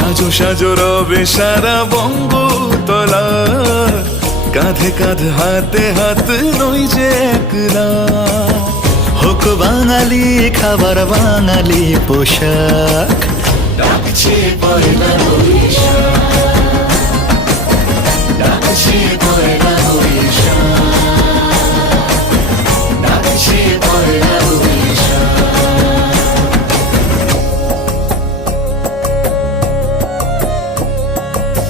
সাজো সাজো রবে সারা বঙ্গ তলা কাঁধে কাঁধ, হাতে হাত নই যে একলা। হোক বাঙালি, খাবার বাঙালি পোশাক। ডাকছে পয়লা